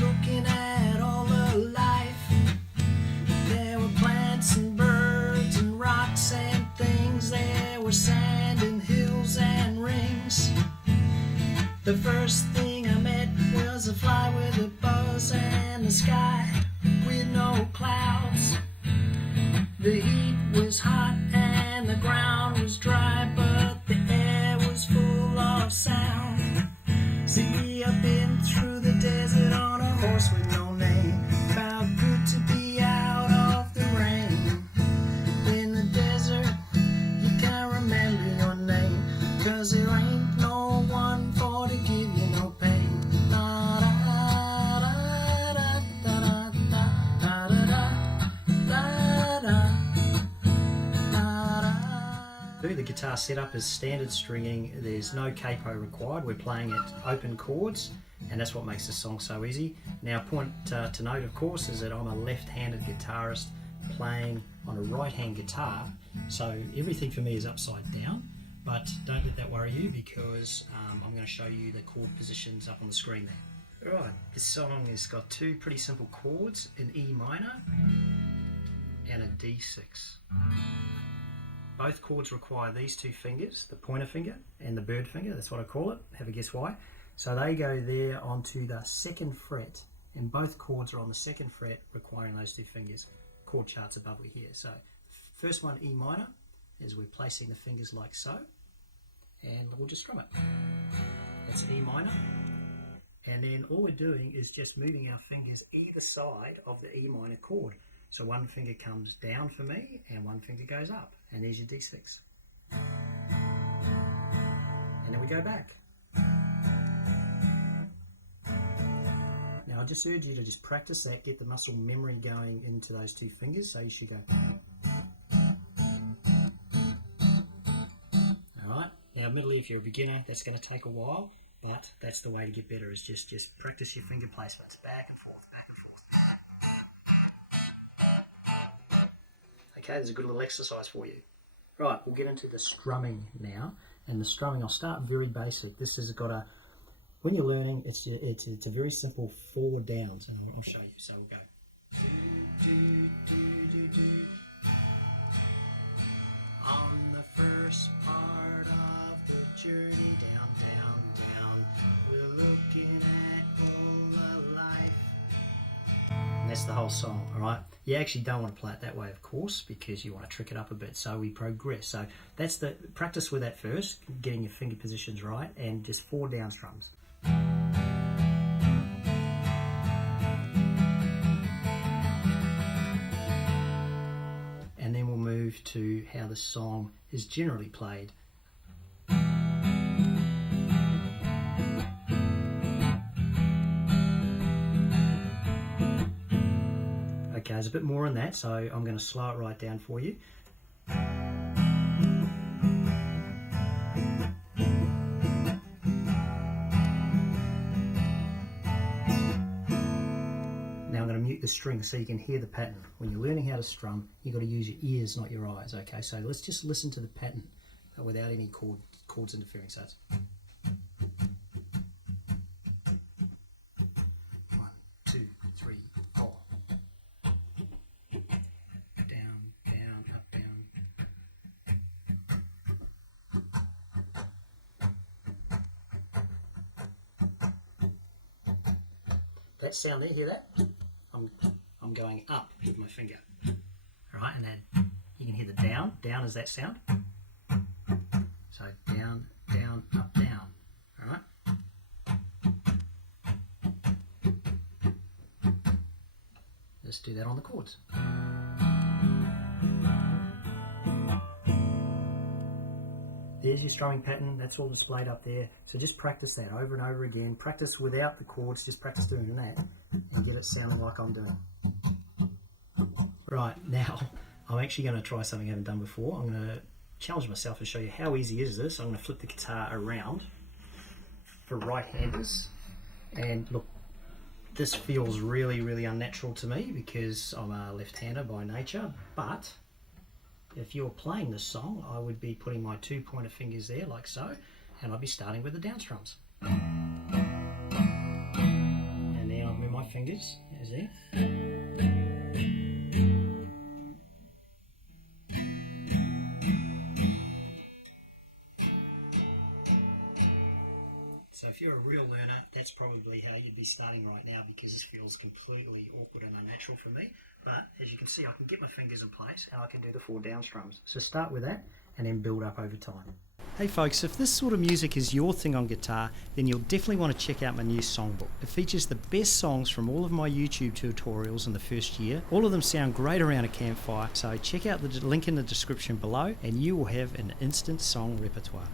looking at all the life. There were plants and birds and rocks and things. There were sand and hills and rings. The first thing I met was a fly with a buzz and the sky with no clouds. The heat was hot and the ground was dry, but the air was full of sound. See, I've been through the desert on a horse with no name. Felt good to be out of the rain. In the desert, you can't remember your name, 'cause there ain't no one for to give you no pain. Da da da da da da da da da da. The guitar setup is standard stringing. There's no capo required. We're playing at open chords, and that's what makes the song so easy. Now, point to note, of course, is that I'm a left-handed guitarist playing on a right-hand guitar, so everything for me is upside down. But don't let that worry you, because I'm going to show you the chord positions up on the screen there. Alright, this song has got two pretty simple chords, an E minor and a D6. Both chords require these two fingers, the pointer finger and the bird finger, that's what I call it. Have a guess why? So they go there onto the 2nd fret, and both chords are on the 2nd fret, requiring those two fingers. Chord charts above here. So first one, E minor, is we're placing the fingers like so, and we'll just strum it. That's E minor, and then all we're doing is just moving our fingers either side of the E minor chord. So one finger comes down for me and one finger goes up, and there's your D6. And then we go back. Now I just urge you to just practice that, get the muscle memory going into those two fingers, so you should go. Alright, now admittedly if you're a beginner that's going to take a while, but that's the way to get better, is just practice your finger placements back and forth, back and forth. Okay, there's a good little exercise for you. Right, we'll get into the strumming now. And the strumming, I'll start very basic. This has got a, when you're learning, it's a very simple 4 downs, and I'll show you. So we'll go. On the first part of the journey, down, down, down, we're looking at all the life. And that's the whole song, all right? You actually don't want to play it that way, of course, because you want to trick it up a bit, so we progress. So that's the practice with that first, getting your finger positions right, and just 4 down strums. And then we'll move to how the song is generally played. Okay, there's a bit more on that, so I'm going to slow it right down for you. Now I'm going to mute the string so you can hear the pattern. When you're learning how to strum, you've got to use your ears, not your eyes. Okay, so let's just listen to the pattern without any chords interfering. So it's 1, 2, 3, 4. Down, down, up, down. That sound there, hear that? I'm going up with my finger. Alright, and then you can hear the down. Down is that sound. So down, down, up, down. Alright? Let's do that on the chords. There's your strumming pattern, that's all displayed up there. So just practice that over and over again. Practice without the chords, just practice doing that and get it sounding like I'm doing. Right, now I'm actually going to try something I haven't done before. I'm going to challenge myself and show you how easy is this. I'm going to flip the guitar around for right-handers. And look, this feels really, really unnatural to me because I'm a left-hander by nature, but if you're playing this song, I would be putting my 2 pointer fingers there like so, and I'd be starting with the down strums. And now I'm in my my fingers, as there. So if you're a real learner, that's probably how you'd be starting right now, because this feels completely awkward and unnatural for me. But as you can see, I can get my fingers in place and I can do the 4 down strums. So start with that and then build up over time. Hey folks, if this sort of music is your thing on guitar, then you'll definitely want to check out my new songbook. It features the best songs from all of my YouTube tutorials in the first year. All of them sound great around a campfire, so check out the link in the description below and you will have an instant song repertoire.